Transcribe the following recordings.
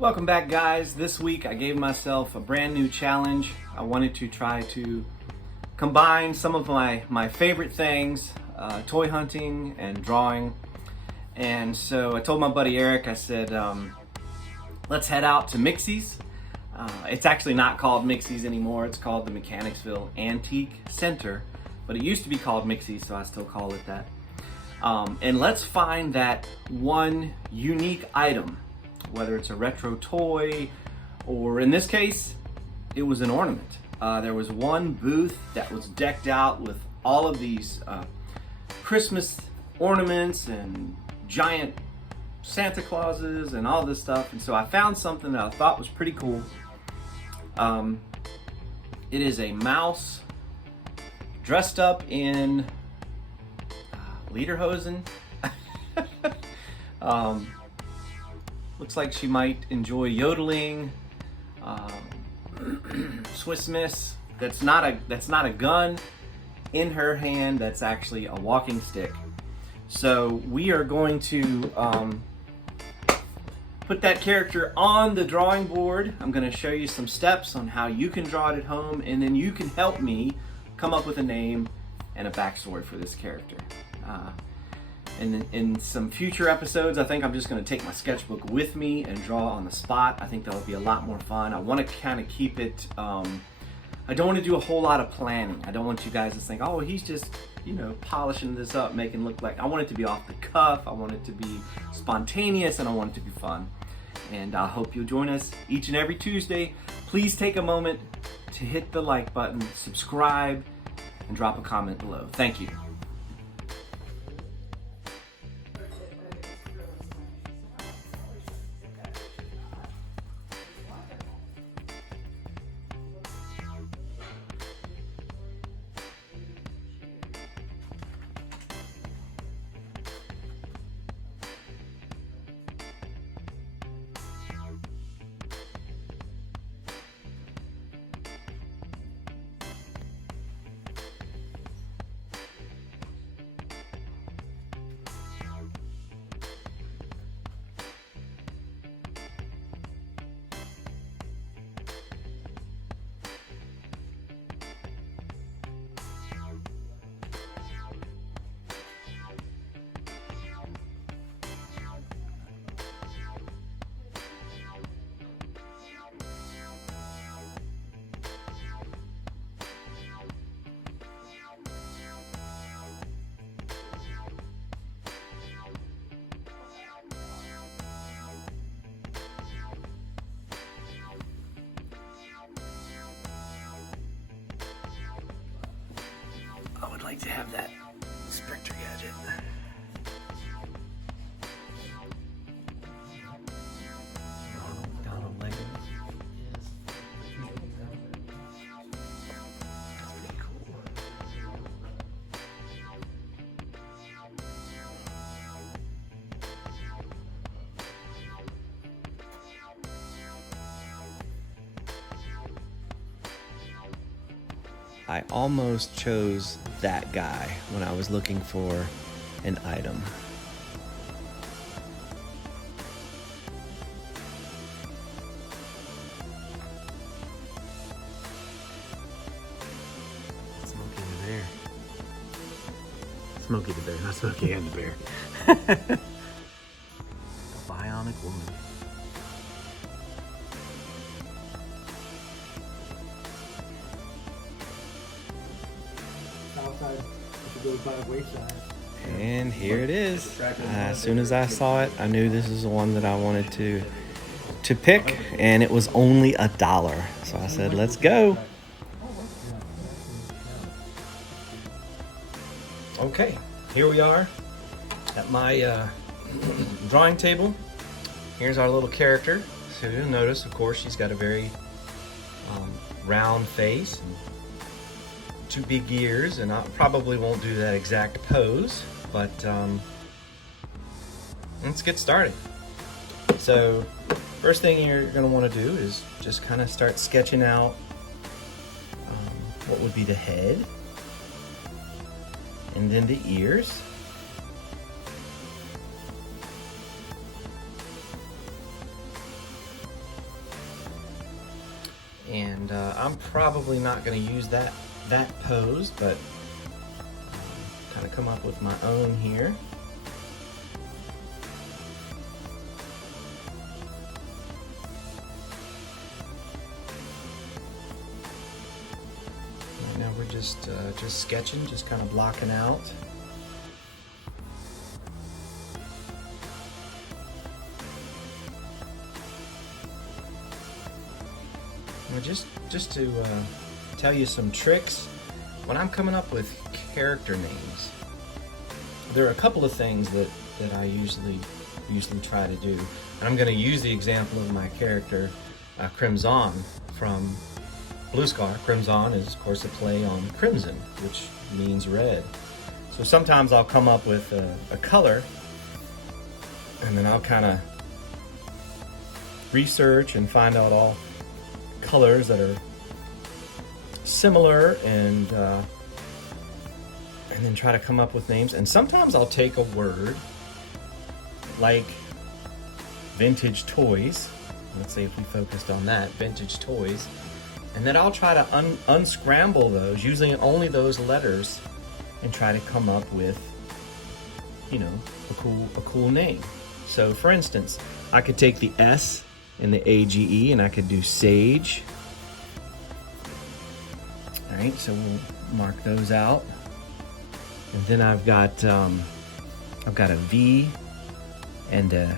Welcome back, guys. This week I gave myself a brand new challenge. I wanted to try to combine some of my favorite things, toy hunting and drawing. And so I told my buddy Eric, I said, let's head out to Mixie's. It's actually not called Mixie's anymore. It's called the Mechanicsville Antique Center, but it used to be called Mixie's, so I still call it that. And let's find that one unique item, whether it's a retro toy, or in this case, it was an ornament. There was one booth that was decked out with all of these Christmas ornaments and giant Santa Clauses and all this stuff. And so I found something that I thought was pretty cool. It is a mouse dressed up in lederhosen. Looks like she might enjoy yodeling. Swiss Miss. That's not a gun in her hand. That's actually a walking stick. So we are going to put that character on the drawing board. I'm going to show you some steps on how you can draw it at home, and then you can help me come up with a name and a backstory for this character. And in some future episodes, I think I'm just going to take my sketchbook with me and draw on the spot. I think that'll be a lot more fun. I want to kind of keep it, I don't want to do a whole lot of planning. I don't want you guys to think, oh, he's just, polishing this up, making it look like. I want it to be off the cuff. I want it to be spontaneous, and I want it to be fun. And I hope you'll join us each and every Tuesday. Please take a moment to hit the like button, subscribe, and drop a comment below. Thank you. I would like to have that Spectre gadget. Donald Lego. That's pretty cool. I almost chose that guy when I was looking for an item. Smokey the Bear. Smokey the Bear, not Smokey and the Bear. The Bionic Woman. And here it is. As soon as I saw it, I knew this is the one that I wanted to pick, and it was only $1. So I said, let's go. Okay, here we are at my drawing table. Here's our little character. So you'll notice, of course, she's got a very round face and 2 big ears, and I probably won't do that exact pose, but let's get started. So first thing you're going to want to do is just kind of start sketching out what would be the head, and then the ears. and I'm probably not going to use that pose, but kind of come up with my own here. Right now we're just sketching, just kind of blocking out. Just to tell you some tricks, when I'm coming up with character names, there are a couple of things that I usually try to do. And I'm going to use the example of my character Crimson from Blue Scar. Crimson is, of course, a play on crimson, which means red. So sometimes I'll come up with a color, and then I'll kind of research and find out all colors that are similar, and then try to come up with names. And sometimes I'll take a word like vintage toys. Let's say if we focused on that, vintage toys, and then I'll try to unscramble those using only those letters and try to come up with, you know, a cool name. So for instance, I could take the S in the AGE and I could do Sage. All right, so we'll mark those out. And then I've got a V and a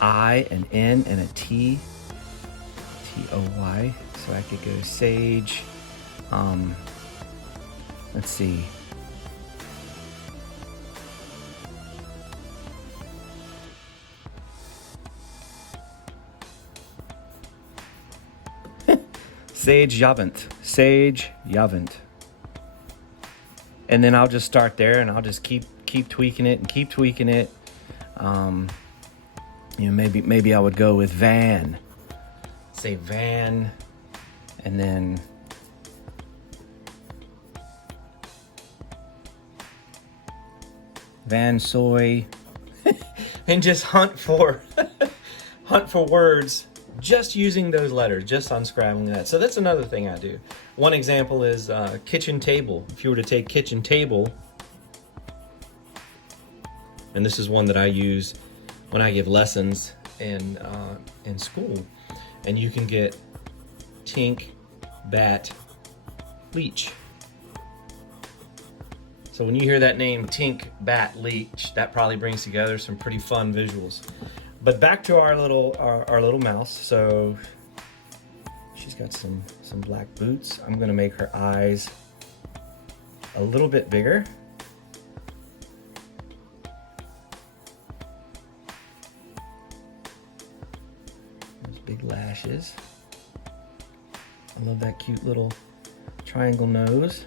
I, an N, and a T, T-O-Y. So I could go Sage. Let's see. Sage Yavant. Sage Yavant. And then I'll just start there, and I'll just keep tweaking it and keep tweaking it. You know, maybe I would go with Van. Say Van, and then Van Soy, and just hunt for words just using those letters, just unscrambling that. So that's another thing I do. One example is kitchen table. If you were to take kitchen table, and this is one that I use when I give lessons in school, and you can get Tink, Bat, Leech. So when you hear that name, Tink, Bat, Leech, that probably brings together some pretty fun visuals. But back to our little mouse. So she's got some black boots. I'm gonna make her eyes a little bit bigger. Those big lashes. I love that cute little triangle nose.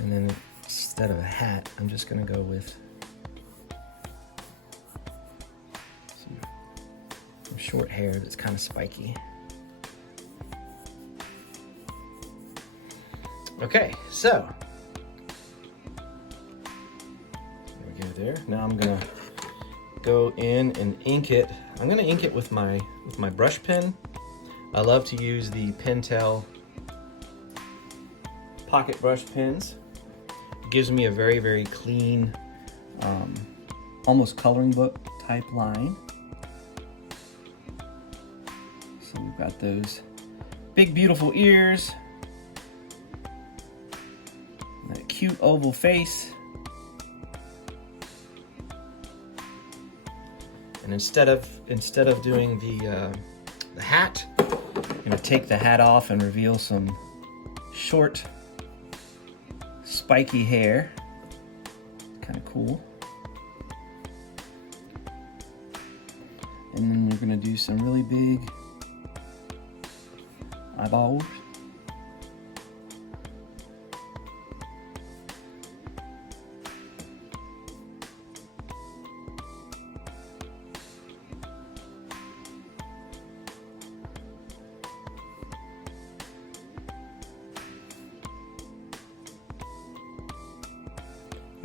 And then instead of a hat, I'm just gonna go with some short hair that's kind of spiky. Okay, so there we go there. Now I'm gonna go in and ink it. I'm gonna ink it with my brush pen. I love to use the Pentel pocket brush pens. It gives me a very, very clean, almost coloring book type line. So we've got those big, beautiful ears, that cute oval face. And instead of doing the hat, I'm gonna take the hat off and reveal some short, spiky hair. Kind of cool. And then we're gonna do some really big eyeballs.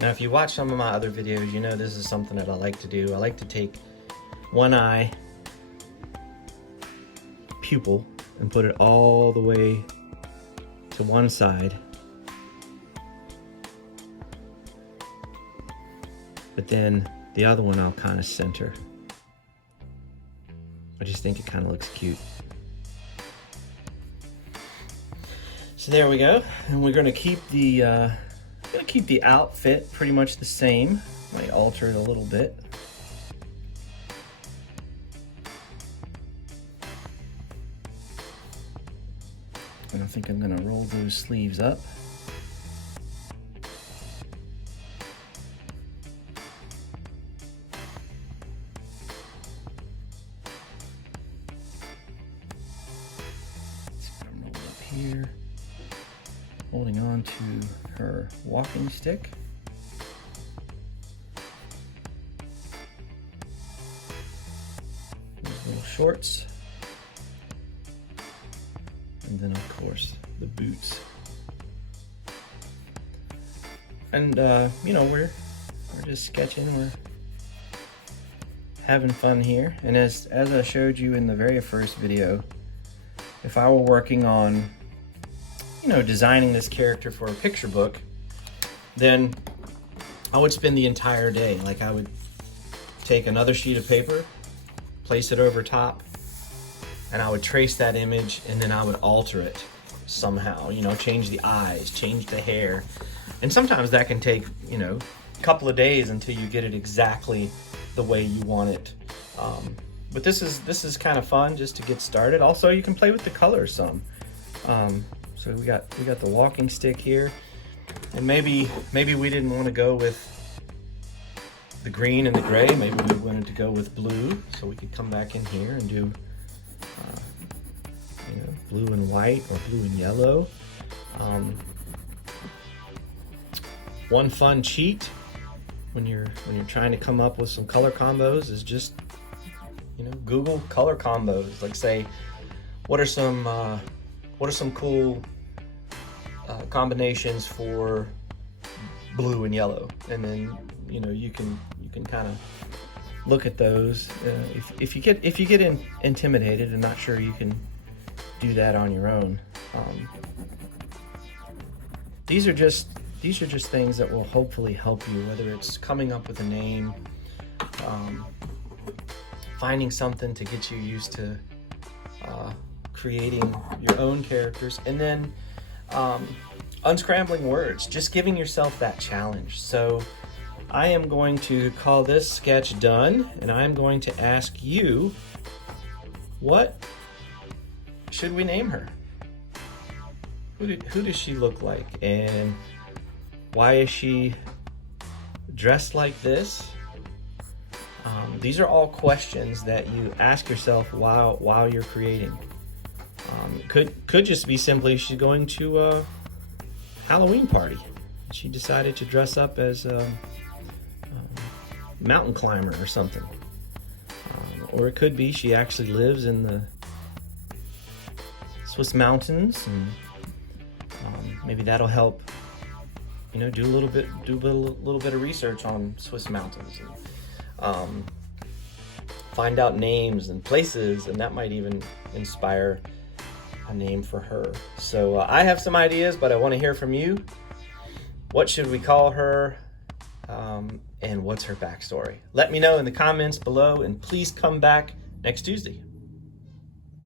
Now, if you watch some of my other videos, you know this is something that I like to do. I like to take one eye pupil and put it all the way to one side. But then the other one I'll kind of center. I just think it kind of looks cute. So there we go, and we're going to keep the outfit pretty much the same. Might alter it a little bit. And I think I'm going to roll those sleeves up. Roll up here. Holding on to her walking stick. Those little shorts. And then of course the boots. And you know, we're just sketching, we're having fun here. And as I showed you in the very first video, if I were working on, you know, designing this character for a picture book, then I would spend the entire day. Like, I would take another sheet of paper, place it over top, and I would trace that image, and then I would alter it somehow, you know, change the eyes, change the hair. And sometimes that can take, you know, a couple of days until you get it exactly the way you want it. But this is kind of fun just to get started. Also, you can play with the colors some. So we got the walking stick here, and maybe we didn't want to go with the green and the gray. Maybe we wanted to go with blue, so we could come back in here and do you know, blue and white or blue and yellow. One fun cheat when you're trying to come up with some color combos is just, you know, Google color combos. Like, say, what are some cool combinations for blue and yellow, and then, you know, you can kind of look at those. If you get intimidated and not sure you can do that on your own, these are just things that will hopefully help you, whether it's coming up with a name, finding something to get you used to creating your own characters, and then unscrambling words, just giving yourself that challenge. So I am going to call this sketch done, and I'm going to ask you, what should we name her? Who does she look like, and why is she dressed like this? These are all questions that you ask yourself while you're creating. Could just be simply she's going to a Halloween party. She decided to dress up as a mountain climber or something. Or it could be she actually lives in the Swiss mountains, and maybe that'll help, you know, do a little bit of research on Swiss mountains, and find out names and places, and that might even inspire a name for her. So I have some ideas, but I want to hear from you. What should we call her? And what's her backstory? Let me know in the comments below, and please come back next Tuesday.